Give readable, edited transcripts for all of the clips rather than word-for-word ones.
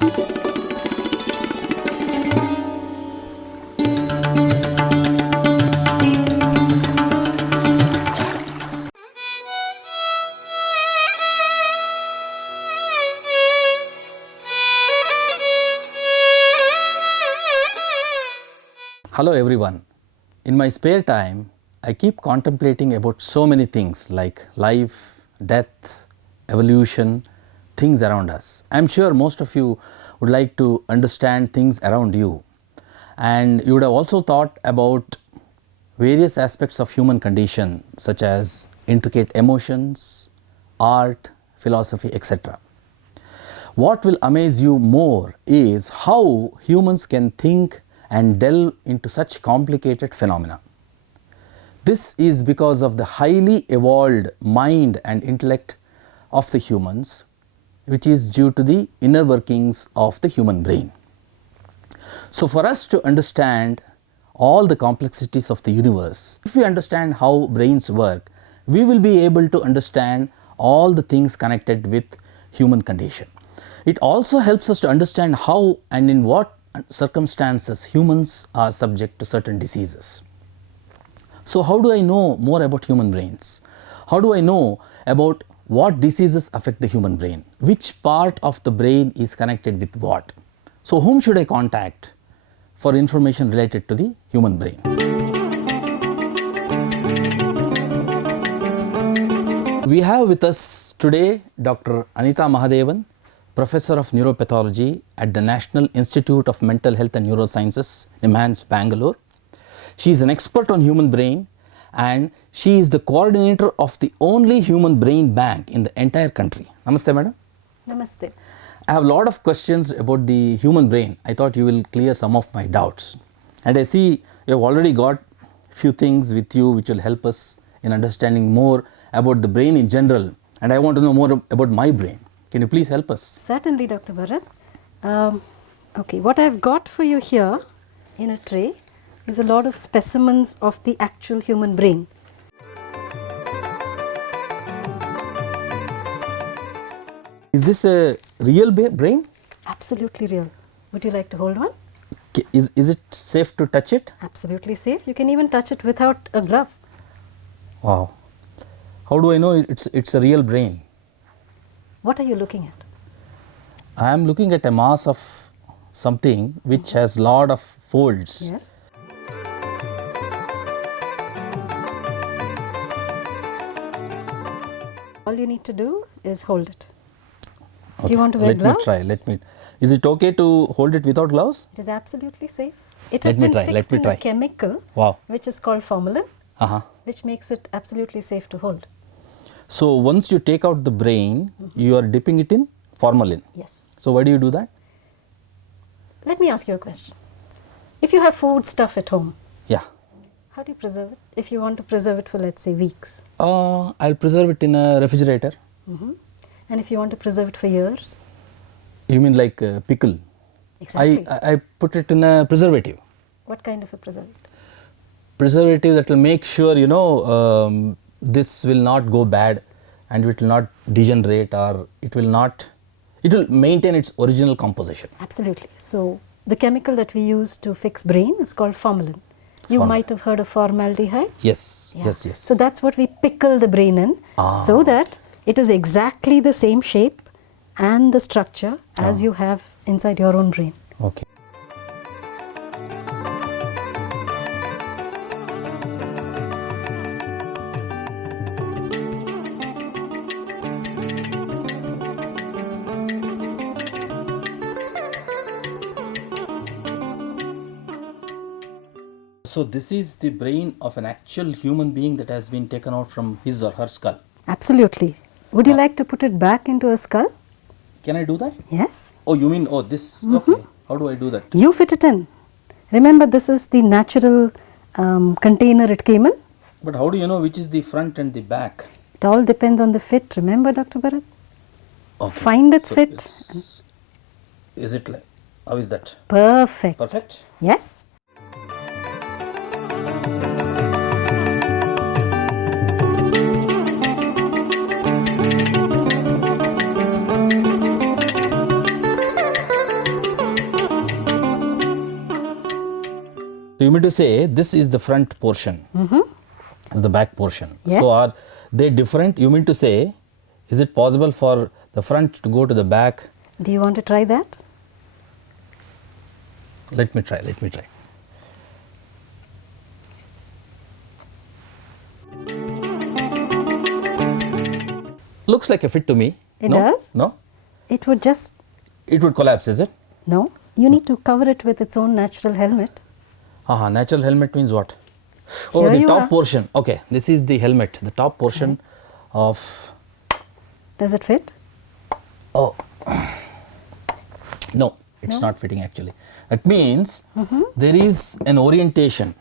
Hello everyone. In my spare time, I keep contemplating about so many things like life, death, evolution, things around us. I am sure most of you would like to understand things around you, and you would have also thought about various aspects of human condition such as intricate emotions, art, philosophy, etc. What will amaze you more is how humans can think and delve into such complicated phenomena. This is because of the highly evolved mind and intellect of the humans, which is due to the inner workings of the human brain. So for us to understand all the complexities of the universe, if we understand how brains work, we will be able to understand all the things connected with human condition. It also helps us to understand how and in what circumstances humans are subject to certain diseases. So how do I know more about human brains? How do I know about what diseases affect the human brain? Which part of the brain is connected with what? So whom should I contact for information related to the human brain? We have with us today Dr. Anita Mahadevan, Professor of Neuropathology at the National Institute of Mental Health and Neurosciences, NIMHANS, Bangalore. She is an expert on human brain, and she is the coordinator of the only human brain bank in the entire country. Namaste, madam. Namaste. I have a lot of questions about the human brain. I thought you will clear some of my doubts. And I see you have already got few things with you which will help us in understanding more about the brain in general. And I want to know more about my brain. Can you please help us? Certainly, Dr. Bharat. Okay, what I have got for you here in a tray is a lot of specimens of the actual human brain. Is this a real brain? Absolutely real. Would you like to hold one? Is it safe to touch it? Absolutely safe. You can even touch it without a glove. Wow. How do I know it's a real brain? What are you looking at? I am looking at a mass of something which has lot of folds. Yes. All you need to do is hold it. Okay. Do you want to wear gloves? Let me try. Is it okay to hold it without gloves? It is absolutely safe. It has been fixed in a chemical which is called formalin, which makes it absolutely safe to hold. So once you take out the brain, you are dipping it in formalin. Yes. So why do you do that? Let me ask you a question. If you have food stuff at home, yeah, how do you preserve it? If you want to preserve it for, let's say, weeks. I'll preserve it in a refrigerator. And if you want to preserve it for years? You mean like pickle? Exactly. I put it in a preservative. What kind of a preservative? Preservative that will make sure, you know, this will not go bad and it will not degenerate, or it will maintain its original composition. Absolutely. So the chemical that we use to fix brain is called formalin. You might have heard of formaldehyde. Yes, Yeah. yes. So that's what we pickle the brain in so that it is exactly the same shape and the structure as you have inside your own brain. Okay. So this is the brain of an actual human being that has been taken out from his or her skull. Absolutely. Would you like to put it back into a skull? Can I do that? Yes. Oh, you mean, this, okay. How do I do that? You fit it in. Remember, this is the natural container it came in. But how do you know which is the front and the back? It all depends on the fit. Remember, Dr. Bharat? Okay. Find its fit. Is it like, how is that? Perfect. Perfect? Yes. So you mean to say this is the front portion, is the back portion. Yes. So are they different? You mean to say, is it possible for the front to go to the back? Do you want to try that? Let me try, let me try. Looks like a fit to me. It No? does? No? It would just, It would collapse, is it? no. You need to cover it with its own natural helmet. Natural helmet means what? Oh, Here the you top are. portion. Okay, this is the helmet, the top portion of. Does it fit? Oh, no, it's No? not fitting actually. That means there is an orientation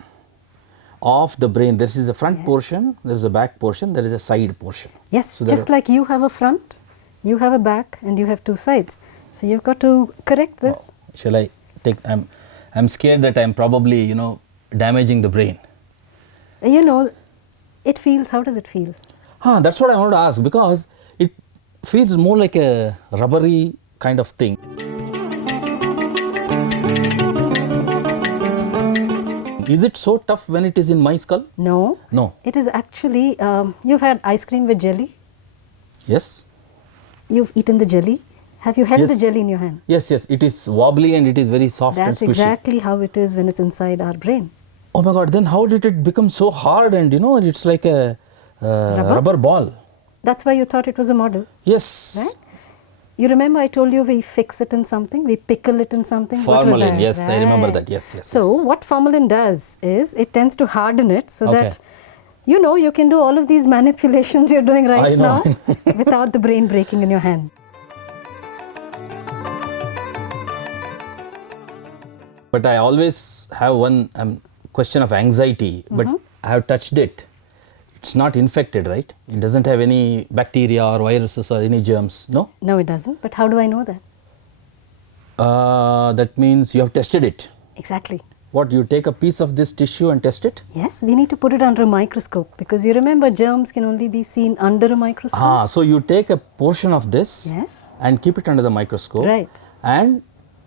of the brain. This is the front portion, there is a back portion, there is a side portion. Yes, So there just are- like you have a front, you have a back, and you have two sides. So you've got to correct this. Shall I take? I'm scared that I'm probably damaging the brain. You know, it feels, how does it feel? That's what I wanted to ask, because it feels more like a rubbery kind of thing. Is it so tough when it is in my skull? No. No. It is actually, you've had ice cream with jelly. Yes. You've eaten the jelly. Have you held the Yes. jelly in your hand? Yes, yes. It is wobbly and it is very soft That's and squishy. exactly how it is when it's inside our brain. Oh my God! Then how did it become so hard and it's like a rubber ball? That's why you thought it was a model, Yes. right? You remember I told you we fix it in something, we pickle it in something. What was Formalin. that? Yes, I remember Right. that. Yes, yes. So yes. what formalin does is it tends to harden it so Okay. that you can do all of these manipulations you're doing right I know. now without the brain breaking in your hand. But I always have one question of anxiety, but I have touched it. It's not infected, right? It doesn't have any bacteria or viruses or any germs, no? No, it doesn't. But how do I know that? That means you have tested it. Exactly. What, you take a piece of this tissue and test it? Yes, we need to put it under a microscope because you remember germs can only be seen under a microscope. So you take a portion of this Yes. and keep it under the microscope. Right. And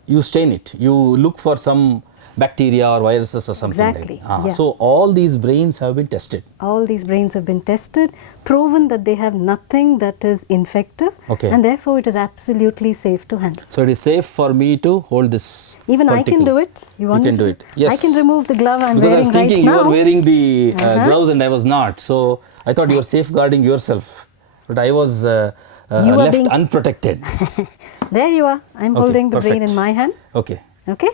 you stain it. You look for some bacteria or viruses or something Exactly, like that. yeah. So all these brains have been tested. All these brains have been tested, proven that they have nothing that is infective, Okay. and therefore it is absolutely safe to handle. So it is safe for me to hold this. Even I can particle. do it. You want You me can to do it. Yes. I can remove the glove I'm Because I wearing was thinking right you now. were wearing the gloves and I was not. So I thought you were safeguarding yourself. But I was You are left being- unprotected. There you are. I'm Okay, holding the brain perfect. in my hand. Okay. Okay.